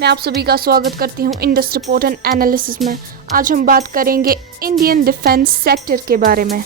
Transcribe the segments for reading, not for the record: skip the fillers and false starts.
मैं आप सभी का स्वागत करती हूं इंडस रिपोर्ट एंड एनालिसिस में। आज हम बात करेंगे इंडियन डिफेंस सेक्टर के बारे में।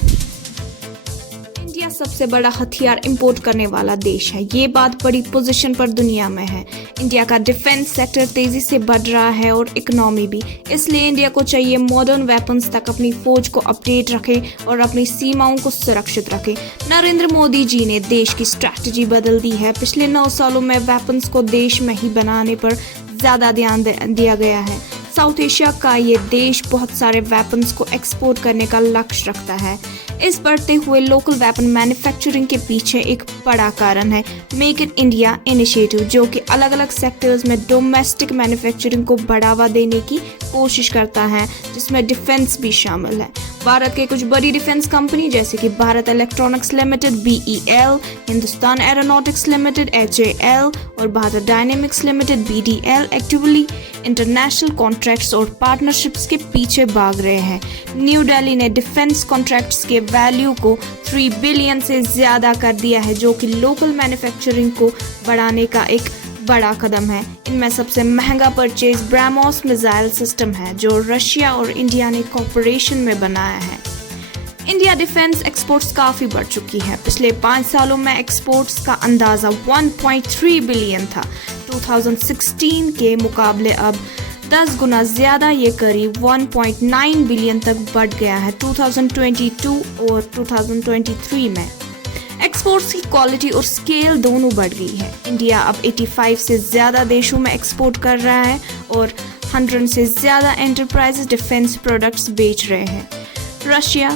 इंडिया सबसे बड़ा हथियार इंपोर्ट करने वाला देश है। ये बात बड़ी पोजीशन पर दुनिया में है। इंडिया का डिफेंस सेक्टर तेजी से बढ़ रहा है और इकोनॉमी भी। इसलिए इंडिया को चाहिए मॉडर्न वेपन्स तक अपनी फौज को अपडेट रखे और अपनी सीमाओं को सुरक्षित रखे। नरेंद्र मोदी जी ने देश की स्ट्रैटेजी बदल दी है। पिछले 9 सालों में वेपन्स को देश में ही बनाने पर ज़्यादा ध्यान दिया गया है। साउथ एशिया का ये देश बहुत सारे वेपन्स को एक्सपोर्ट करने का लक्ष्य रखता है। इस बढ़ते हुए लोकल वेपन मैन्युफैक्चरिंग के पीछे एक बड़ा कारण है मेक इन इंडिया इनिशिएटिव, जो कि अलग अलग सेक्टर्स में डोमेस्टिक मैन्युफैक्चरिंग को बढ़ावा देने की कोशिश करता है, जिसमें डिफेंस भी शामिल है। भारत के कुछ बड़ी डिफेंस कंपनी जैसे कि Bharat electronics limited BEL, Hindustan aeronautics limited HAL और Bharat dynamics limited BDL actively international contracts और पार्टनरशिप्स के पीछे भाग रहे हैं। न्यू दिल्ली ने डिफेंस कॉन्ट्रैक्ट्स के वैल्यू को 3 बिलियन से ज़्यादा कर दिया है, जो कि लोकल मैन्युफैक्चरिंग को बढ़ाने का एक बड़ा कदम है। इनमें सबसे महंगा परचेज ब्रह्मोस मिसाइल सिस्टम है, जो रशिया और इंडिया ने कॉर्पोरेशन में बनाया है। इंडिया डिफेंस एक्सपोर्ट्स काफ़ी बढ़ चुकी है। पिछले 5 सालों में एक्सपोर्ट्स का अंदाज़ा 1.3 बिलियन था। 2016 के मुकाबले अब 10 गुना ज़्यादा, ये करीब 1.9 बिलियन तक बढ़ गया है 2022 और 2023 में। एक्सपोर्ट्स की क्वालिटी और स्केल दोनों बढ़ गई है। इंडिया अब 85 से ज़्यादा देशों में एक्सपोर्ट कर रहा है और 100 से ज़्यादा एंटरप्राइजेस डिफेंस प्रोडक्ट्स बेच रहे हैं। रशिया,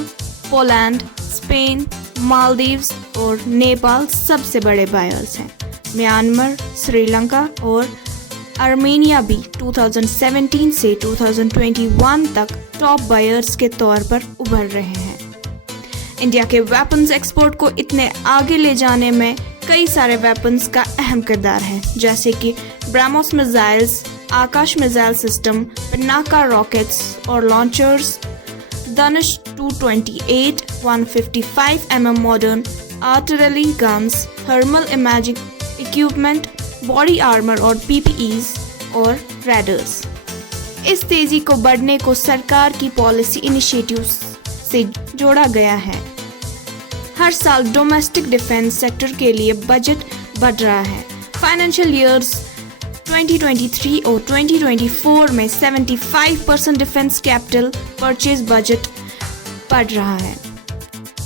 पोलैंड, स्पेन, मालदीव्स और नेपाल सबसे बड़े बायर्स हैं। म्यांमार, श्रीलंका और आर्मेनिया भी 2017 से 2021 तक टॉप बायर्स के तौर पर उभर रहे हैं। इंडिया के वेपन्स एक्सपोर्ट को इतने आगे ले जाने में कई सारे वेपन्स का अहम किरदार है, जैसे कि ब्रह्मोस मिसाइल्स, आकाश मिसाइल सिस्टम, पिनाका रॉकेट्स और लॉन्चर्स, धनुष 228, 155 mm modern artillery guns, thermal imaging equipment, body armour और PPEs और रेडर्स। इस तेजी को बढ़ने को सरकार की पॉलिसी इनिशिएटिव्स से जोड़ा गया है। हर साल डोमेस्टिक डिफेंस सेक्टर के लिए बजट बढ़ रहा है। फाइनेंशियल ईयर्स 2023 और 2024 में 75% डिफेंस कैपिटल परचेज बजट बढ़ रहा है।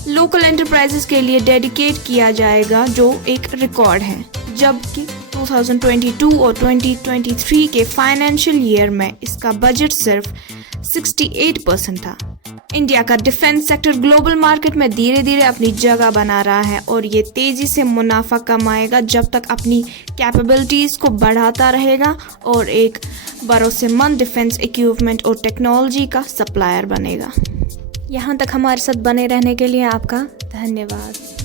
लोकल एंटरप्राइजेस के लिए डेडिकेट किया जाएगा, जो एक रिकॉर्ड है, जबकि 2022 और 2023 के फाइनेंशियल ईयर में इसका बजट सिर्फ 68% था। इंडिया का डिफेंस सेक्टर ग्लोबल मार्केट में धीरे धीरे अपनी जगह बना रहा है और ये तेजी से मुनाफा कमाएगा जब तक अपनी कैपेबिलिटीज़ को बढ़ाता रहेगा और एक भरोसेमंद डिफेंस इक्विपमेंट और टेक्नोलॉजी का सप्लायर बनेगा। यहाँ तक हमारे साथ बने रहने के लिए आपका धन्यवाद।